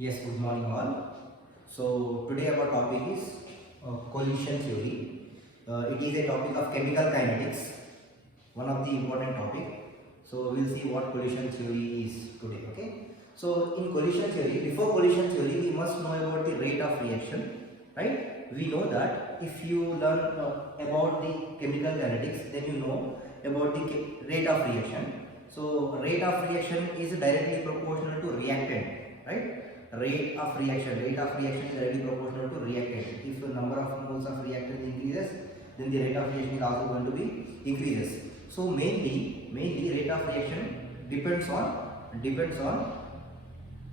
Yes, good morning all. So today our topic is collision theory. It is a topic of chemical kinetics, one of the important topic. So we'll see what collision theory is today. Okay. So in collision theory, before collision theory, we must know about the rate of reaction, right? We know that if you learn about the chemical kinetics, then you know about the rate of reaction. So rate of reaction is directly proportional to reactant, right? Rate of reaction is directly proportional to reactant. If the number of moles of reactant increases, then the rate of reaction is also going to be increases. So mainly rate of reaction depends on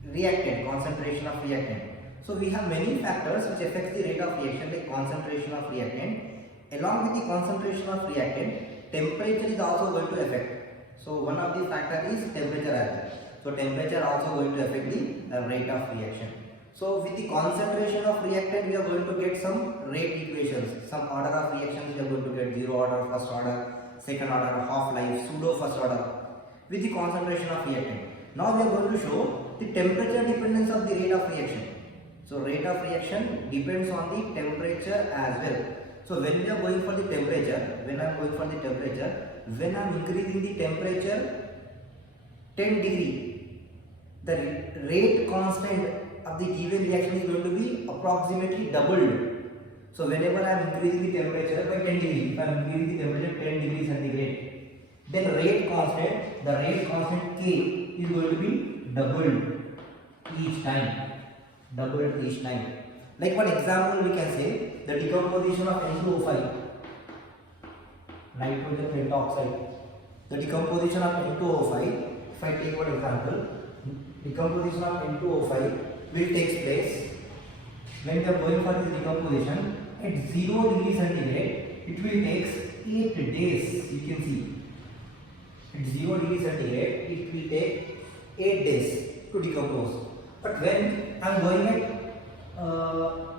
reactant, concentration of reactant. So we have many factors which affects the rate of reaction, like concentration of reactant. Along with the concentration of reactant, temperature is also going to affect. So one of the factor is temperature as well. So temperature also going to affect the rate of reaction. So with the concentration of reactant, we are going to get some rate equations. Some order of reactions we are going to get: zero order, first order, second order, half life, pseudo first order. With the concentration of reactant. Now we are going to show the temperature dependence of the rate of reaction. So rate of reaction depends on the temperature as well. So when we are going for the temperature, when I am increasing the temperature 10 degree, the rate constant of the given reaction is going to be approximately doubled. So whenever I am increasing the temperature by 10 degree, if I am increasing the temperature 10 degrees centigrade, then the rate constant K is going to be doubled each time. Like one example, we can say the decomposition of N2O5, nitrogen pentoxide. The decomposition of N2O5, if I take one example, decomposition of N2O5 will take place when we are going for this decomposition at 0 degree centigrade. It will take 8 days. You can see at 0 degree centigrade it will take 8 days to decompose. But when I am going at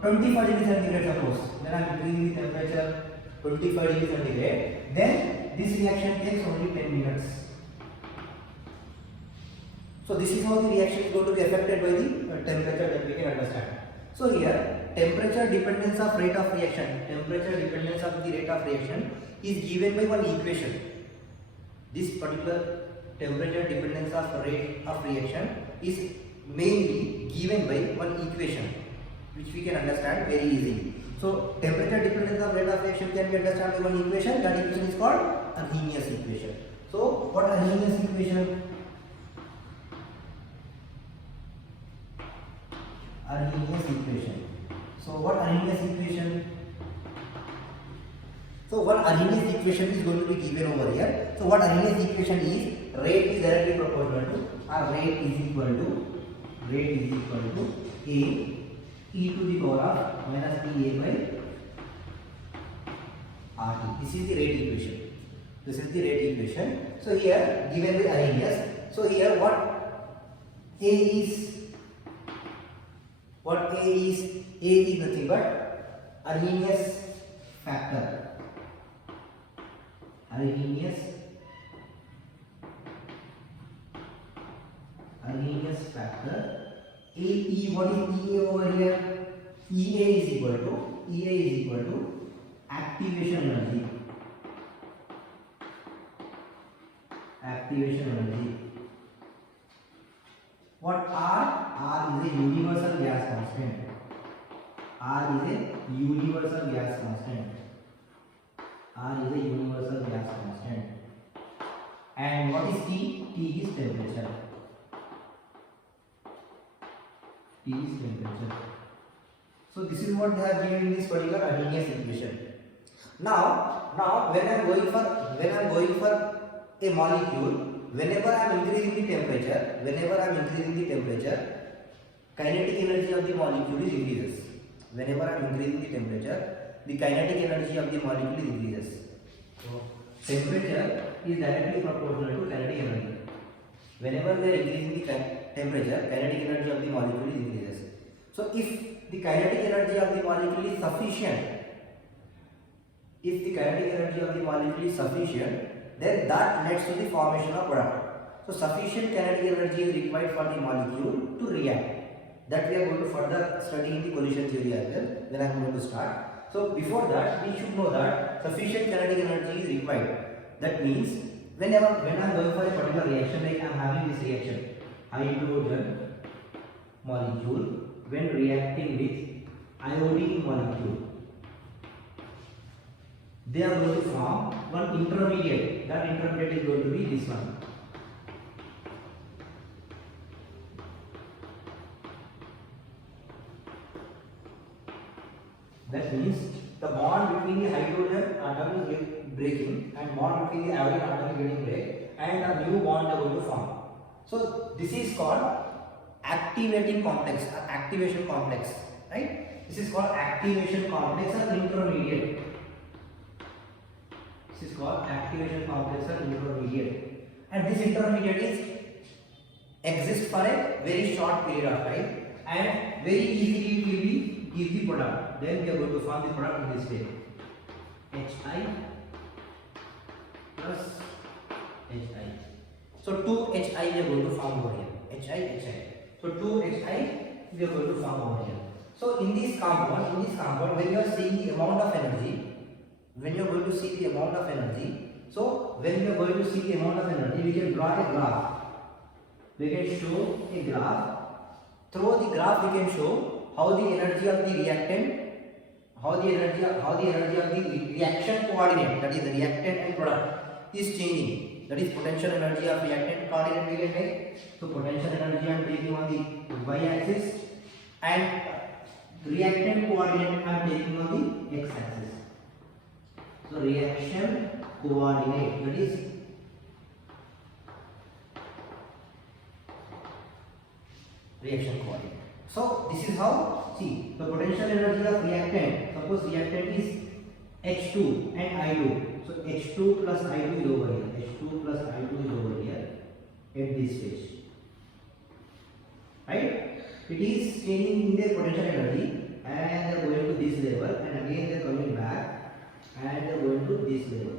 25 degree centigrade, suppose, then I am increasing the temperature 25 degree centigrade, then this reaction takes only 10 minutes. So this is how the reaction is going to be affected by the temperature, that we can understand. So here temperature dependence of rate of reaction, is given by one equation. This particular temperature dependence of rate of reaction is mainly given by one equation, which we can understand very easily. So temperature dependence of rate of reaction can be understood by one equation. That equation is called Arrhenius equation. So what Arrhenius equation? So what Arrhenius equation? So what Arrhenius equation is going to be given over here. So what Arrhenius equation is, rate is directly proportional to, or rate is equal to A e to the power of minus dA by RT. This is the rate equation. So here given by Arrhenius. So here what A is nothing but Arrhenius factor. AE, what is EA over here? EA is equal to activation energy. What R is a universal gas constant. And what is T? T is temperature. So this is what they have given in this particular Arrhenius equation. Now when I am going for a molecule, whenever I am increasing the temperature, kinetic energy of the molecule is increases. Whenever I am increasing the temperature, the kinetic energy of the molecule is increases. So temperature is directly proportional to kinetic energy. Whenever we are increasing the temperature, kinetic energy of the molecule is increases. So if the kinetic energy of the molecule is sufficient, then that leads to the formation of product. So sufficient kinetic energy is required for the molecule to react. That we are going to further study in the collision theory as well when I am going to start. So before that, we should know that sufficient kinetic energy is required. That means when I am going for a particular reaction, like I am having this reaction, hydrogen molecule when reacting with iodine molecule, they are going to form one intermediate. That intermediate is going to be this one. That means the bond between the hydrogen atom is breaking and bond between the iodine atom is getting break, and a new bond are going to form. So this is called activating complex, activation complex, right? This is called activation complex or intermediate. This is called activation complex or intermediate, and this intermediate is exists for a very short period of time and very easily it will be give the product. Then we are going to form the product in this way: Hi plus Hi. So 2Hi we are going to form over here. Hi. So 2Hi we are going to form over here. So in this compound, when you are seeing the amount of energy, so when we are going to see the amount of energy, we can draw a graph. We can show a graph. Through the graph, we can show how the energy of the reactant, how the energy of the reaction coordinate, that is the reactant and product, is changing. That is potential energy of reactant coordinate we can make. So potential energy I am taking on the y-axis and reactant coordinate I am taking on the x-axis. So reaction coordinate, that is reaction coordinate. So this is how, see, the potential energy of reactant, suppose reactant is H2 and I2. So H2 plus I2 is over here. H2 plus I2 is over here at this stage. Right? It is changing in their potential energy and they are going to this level, and again they are coming back and they are going to this level.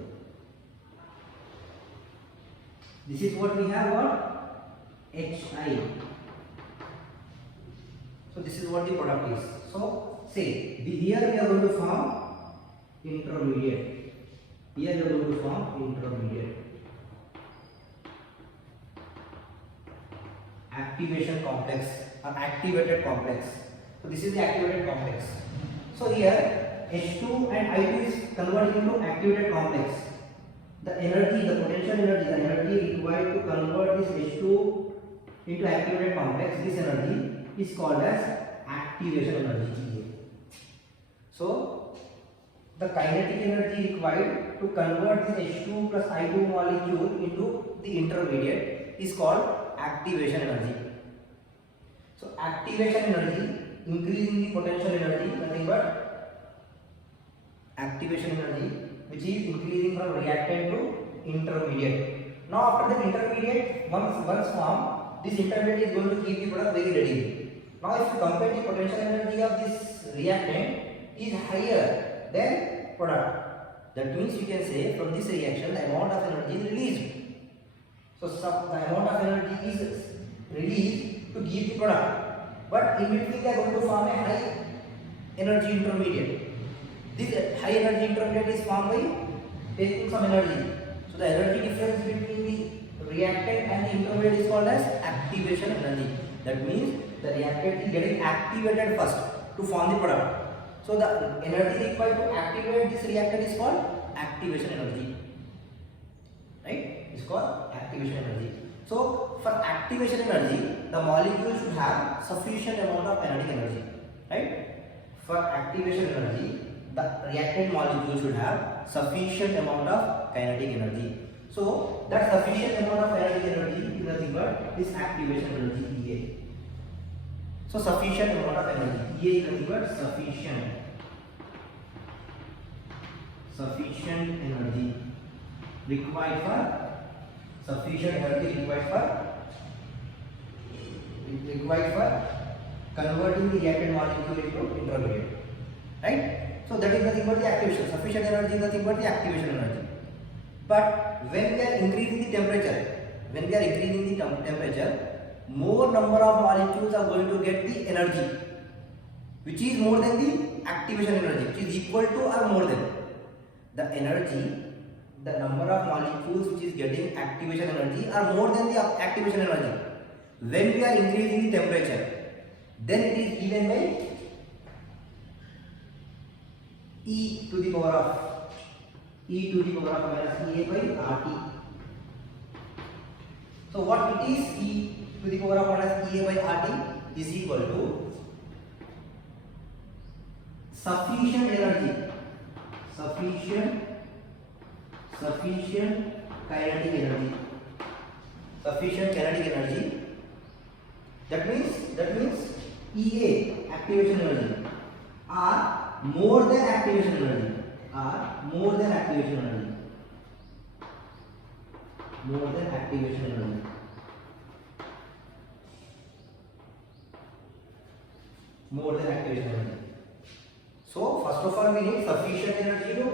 This is what we have got, Hi. So this is what the product is. So say here we are going to form intermediate. Here we are going to form intermediate. Activation complex or activated complex. So this is the activated complex. So here H2 and I2 is converting into activated complex. The energy, the potential energy, the energy required to convert this H2 into activated complex, this energy is called as activation energy. So the kinetic energy required to convert this H2 plus I2 molecule into the intermediate is called activation energy. So activation energy, increasing the potential energy, nothing but activation energy, which is increasing from reactant to intermediate. Now after the intermediate, once formed, this intermediate is going to keep the product very readily. Now if you compare the potential energy of this reactant is higher than product, that means you can say from this reaction the amount of energy is released. So the amount of energy is released to give the product, but in between they are going to form a high energy intermediate. This high energy intermediate is formed by taking some energy. So the energy difference between the reactant and the intermediate is called as activation energy. That means the reactant is getting activated first to form the product. So the energy required to activate this reactant is called activation energy. Right? It's called activation energy. So for activation energy, the molecule should have sufficient amount of kinetic energy. Right? For activation energy, the reactant molecule should have sufficient amount of kinetic energy. So that sufficient amount of kinetic energy is nothing but this activation energy EA. So sufficient amount of energy EA is nothing but sufficient energy required for converting the reactant molecule into intermediate. Right? So that is nothing but the activation. Sufficient energy is nothing but the activation energy. But when we are increasing the temperature, more number of molecules are going to get the energy, which is more than the activation energy, which is equal to or more than the energy. The number of molecules which is getting activation energy are more than the activation energy. When we are increasing the temperature, then it is given by E to the power of minus EA by RT. So what it is, E to the power of minus EA by RT is equal to sufficient energy, sufficient kinetic energy, sufficient kinetic energy. That means EA activation energy are more than activation energy, more than activation energy. So first of all we need sufficient energy to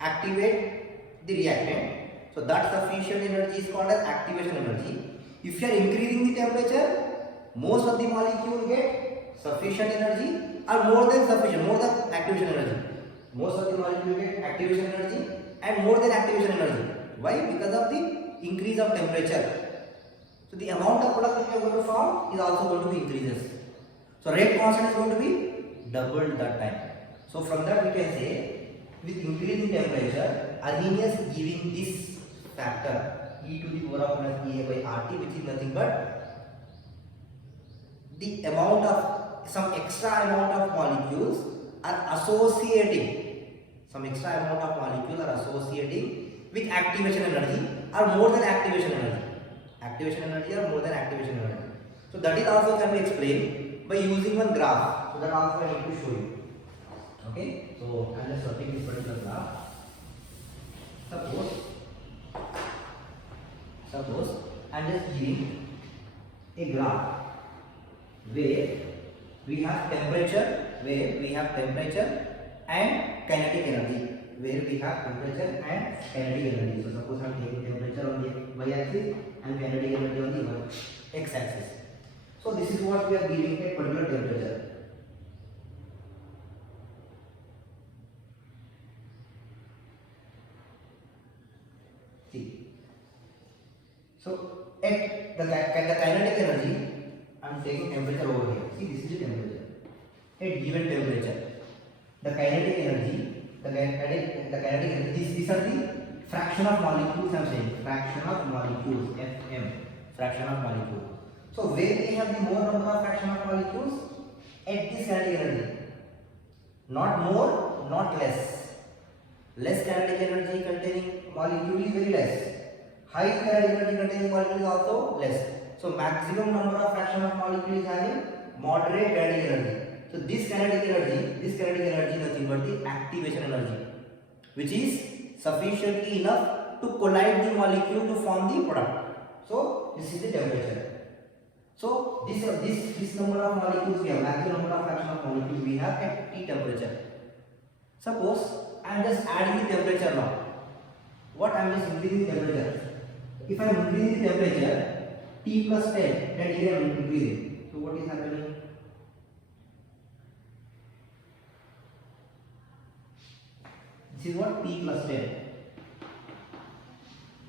activate the reactant. So that sufficient energy is called as activation energy. If you are increasing the temperature, most of the molecules get sufficient energy or more than activation energy. Most of the molecules get activation energy and more than activation energy. Why? Because of the increase of temperature. So the amount of product that you are going to form is also going to be increases. So rate constant is going to be doubled that time. So from that we can say, with increasing temperature, Arrhenius is giving this factor E to the power of minus EA by RT, which is nothing but the amount of some extra amount of molecules are associating, with activation energy or more than activation energy. So that is also can be explained by using one graph. So that also I need to show you. Okay, so I am just working this particular graph. Suppose I am just giving a graph where we have temperature, and kinetic energy. So suppose I am taking temperature on the y-axis and kinetic energy on the x-axis. So this is what we are giving a particular temperature. See. So at the kinetic energy, I am taking temperature over here. See, this is the temperature. At given temperature, the kinetic energy, these are the fraction of molecules. I am saying fraction of molecules, FM, fraction of molecules. So where we have the more number of fraction of molecules at this kinetic energy, not more, not less. Less kinetic energy containing molecule is very less. High kinetic energy containing molecule is also less. So maximum number of fraction of molecule is having moderate kinetic energy. So this kinetic energy nothing but the activation energy, which is sufficiently enough to collide the molecule to form the product. So this is the temperature. So this number of molecules we have, maximum number of fraction of molecules we have at T temperature. Suppose I am just adding the temperature now. What I am just increasing the temperature. If I am increasing the temperature, T plus 10, then here I am increasing. So what is happening? This is what T plus 10.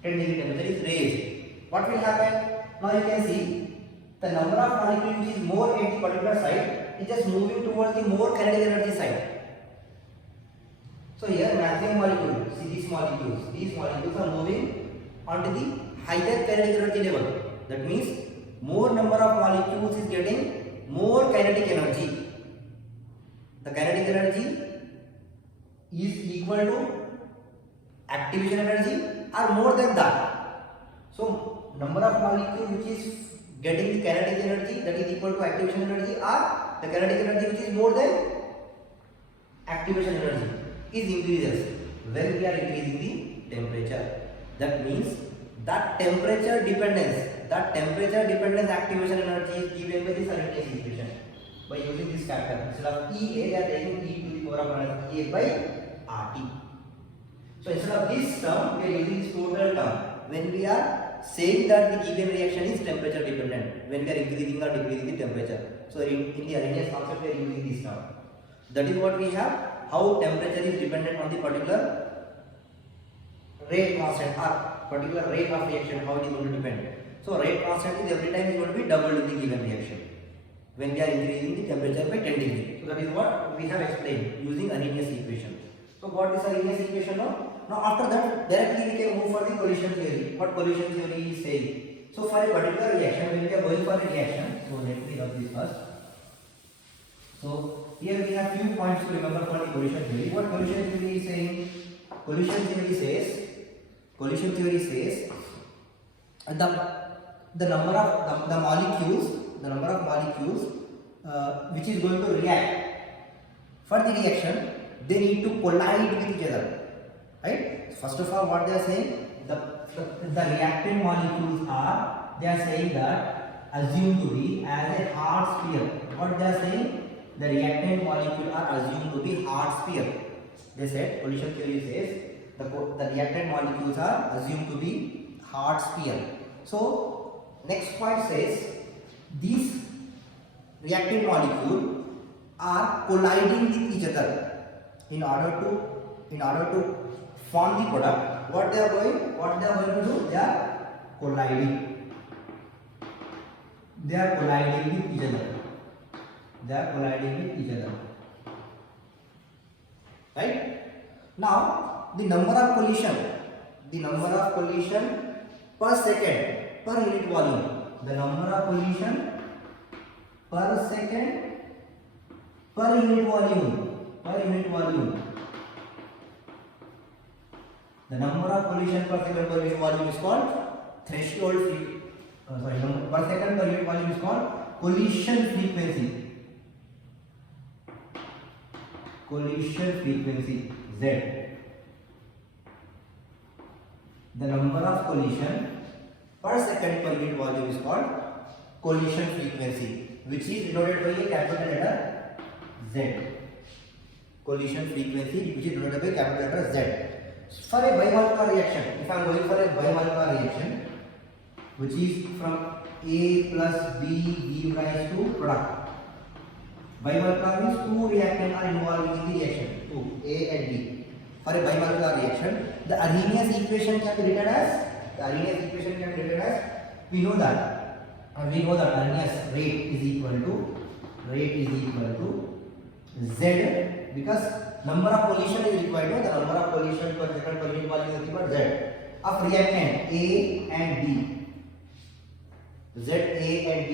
10 degree temperature is raised. What will happen? Now you can see the number of molecules which is more at the particular side is just moving towards the more kinetic energy side. So here maximum molecule, see these molecules are moving onto the higher kinetic energy level. That means more number of molecules is getting more kinetic energy. The kinetic energy is equal to activation energy or more than that. So number of molecules which is getting the kinetic energy that is equal to activation energy or the kinetic energy which is more than activation energy is increases when we are increasing the temperature. That means that temperature dependence activation energy is given by this Arrhenius equation. By using this factor, instead of EA, they are taking E to the power of minus EA by RT. So instead of this term, we are using this total term when we are saying that the given reaction is temperature dependent when we are increasing or decreasing the temperature. So in the Arrhenius concept we are using this term. That is what we have, how temperature is dependent on the particular rate constant or particular rate of reaction, how it is going to depend. So rate constant is every time is going to be doubled in the given reaction when we are increasing the temperature by 10 degree. So that is what we have explained using Arrhenius equation. So what is Arrhenius equation now? Now after that directly we can move for the collision theory. What collision theory is saying? So for a particular reaction, when we are going for a reaction, so let me rub this first. So here we have few points to remember for the collision theory. What collision theory is saying? Collision theory says the number of the molecules which is going to react for the reaction, they need to collide with each other, right? First of all, what they are saying, the reactant molecules are, they are saying that assumed to be as a hard sphere. What they are saying, the reactant molecules are assumed to be hard sphere. They said, collision theory says the reactant molecules are assumed to be hard sphere. So next point says these reactant molecules are colliding with each other in order to form the product. What they are going to do? They are colliding. They are colliding with each other. They are colliding with each other. Right? Now the number of collision per second per unit volume. The number of collision per second per unit volume. The number of collision per second per unit volume is called threshold per second per unit volume is called collision frequency. Collision frequency Z. The number of collision per second per unit volume is called collision frequency, which is denoted by a capital letter Z. Collision frequency, which is denoted by capital letter Z. For a bimolecular reaction, if I am going for a bimolecular reaction, which is from A plus B give rise to product. Bimolecular means two reactants are involved in the reaction, two A and B. For a bimolecular reaction, the Arrhenius equation can be written as we know that Arrhenius rate is equal to Z, because number of collision is required. The number of collision per second per unit volume is equal to Z of reactant A and B. Z A and B,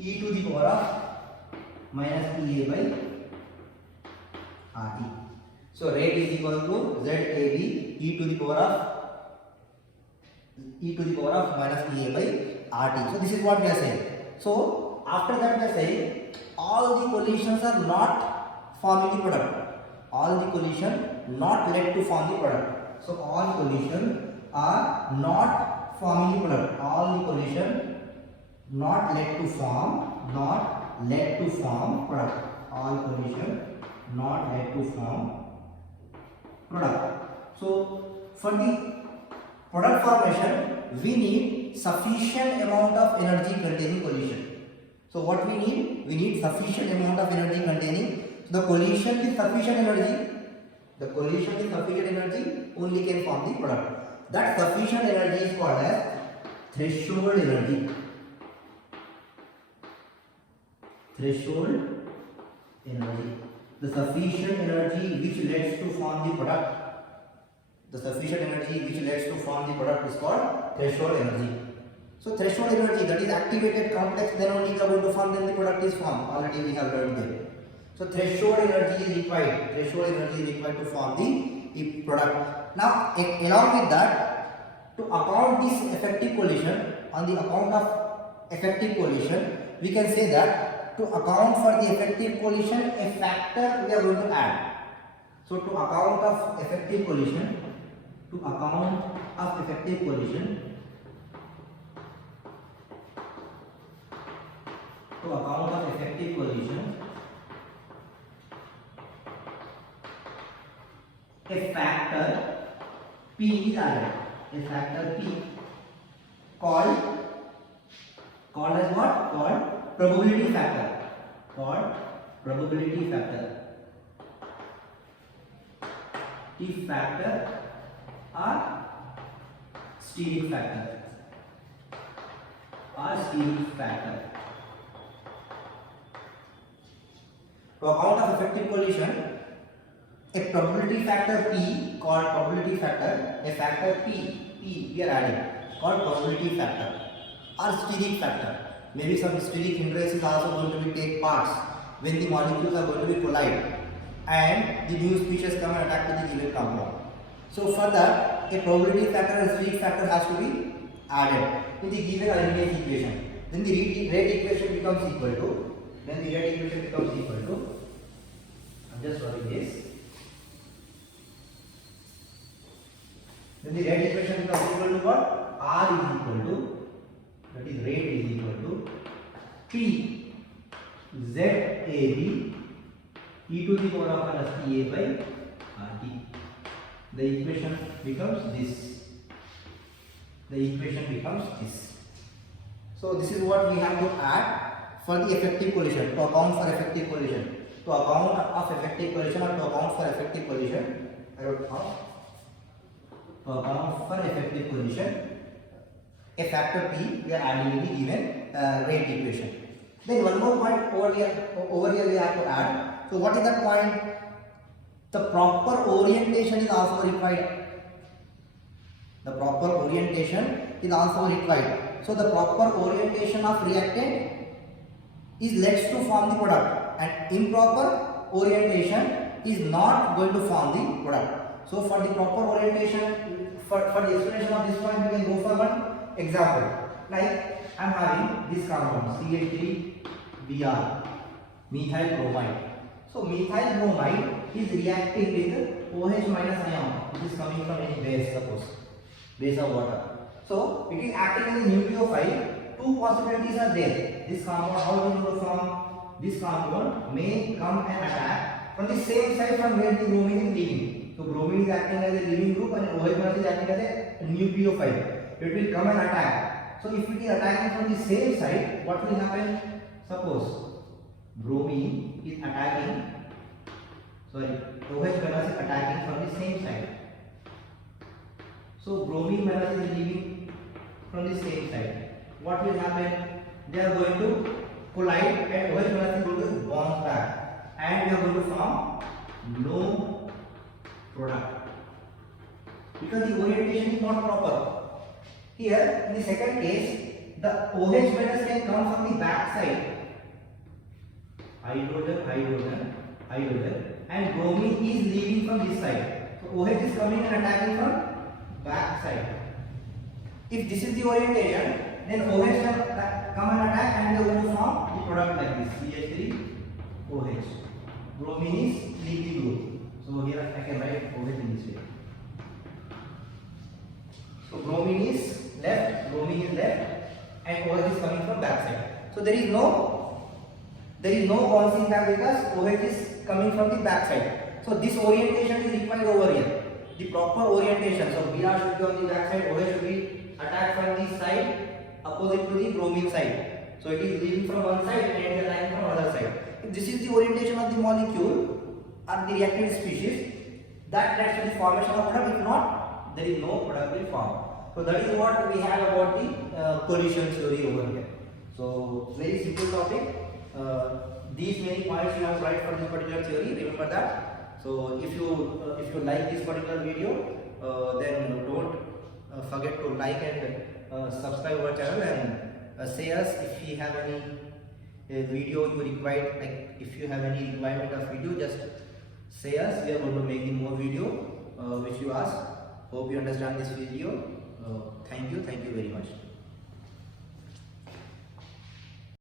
e to the power of minus EA by RT. So rate is equal to ZAB e to the power of minus EA by RT. So this is what we are saying. So after that we are saying all the collisions are not forming the product. All the collision not led to form the product. So all collision are not forming the product. All the collision not led to form product. All collision not led to form product. So for the product formation, we need sufficient amount of energy containing collision. So what we need? We need sufficient amount of energy containing. So the collision with sufficient energy. The collision with sufficient energy only can form the product. That sufficient energy is called as threshold energy. Threshold energy. The sufficient energy which leads to form the product. The sufficient energy which leads to form the product is called threshold energy. So threshold energy, that is activated complex, then only we are going to form, then the product is formed. Already we have learned there. So threshold energy is required. Threshold energy is required to form the product. Now along with that, to account this effective collision, on the account of effective collision, we can say that to account for the effective collision, a factor we are going to add. So to account of effective collision, a factor P is added. A factor P called as what? Called probability factor. Called probability factor. T factor or steric factor. To account of effective collision, a probability factor P called probability factor, a factor P we are adding called probability factor or steric factor. Maybe some steric hindrance is also going to be take parts when the molecules are going to be collide and the new species come and attack to the given compound. So for that, a probability factor and steric factor has to be added in the given Arrhenius equation. Then the rate equation becomes equal to. I'm just writing this. Then the rate equation becomes equal to what? R is equal to, that is rate is equal to P ZAB e to the power of minus TA by RT. The equation becomes this. So this is what we have to add for the effective collision, to account for effective collision. To account of effective collision or to account for effective collision, I wrote down. To account for effective collision, a factor P we are adding in the given rate equation. Then one more point over here we have to add. So what is that point? The proper orientation is also required. So the proper orientation of reactant is led to form the product, and improper orientation is not going to form the product. So for the proper orientation, for the explanation of this point, we can go for one example. Like I am having this compound CH3Br, methyl bromide. So methyl bromide is reacting with OH minus ion, which is coming from any base, suppose base of water. So it is acting as a nucleophile. Two possibilities are there. This compound, how it will form? This compound may come and attack from the same side from where the bromine is leaving. So bromine is acting as a leaving group and OH minus is acting as a nucleophile. It will come and attack. So if it is attacking from the same side, what will happen? Suppose bromine is attacking, OH minus is attacking from the same side. So bromine minus is leaving from the same side. What will happen? They are going to collide and OH minus is going to bounce back, and we are going to form no product because the orientation is not proper. Here in the second case, the OH minus can come from the back side. Hydrogen, and bromine is leaving from this side. So OH is coming and attacking from back side. If this is the orientation, then OH will come and attack and we are going to form the product like this, CH3OH. Bromine is leaving group. So here I can write OH in this way. So bromine is left, and OH is coming from back side. So there is no bouncing back because OH is coming from the back side. So this orientation is required over here. The proper orientation. So Br should be on the back side, OH should be attacked from the side opposite to the bromine side. So it is leaving from one side and it is attacking from other side. If this is the orientation of the molecule or the reactant species, that leads to the formation of product. If not, there is no product will form. So that is what we have about the collision theory over here. So very simple topic. These many points you have to write for this particular theory. Remember that. So if you like this particular video, then don't forget to like and subscribe our channel, and say us if you have any video you require. Like if you have any requirement of video, just say us. We are going to make more video which you ask. Hope you understand this video. Thank you very much.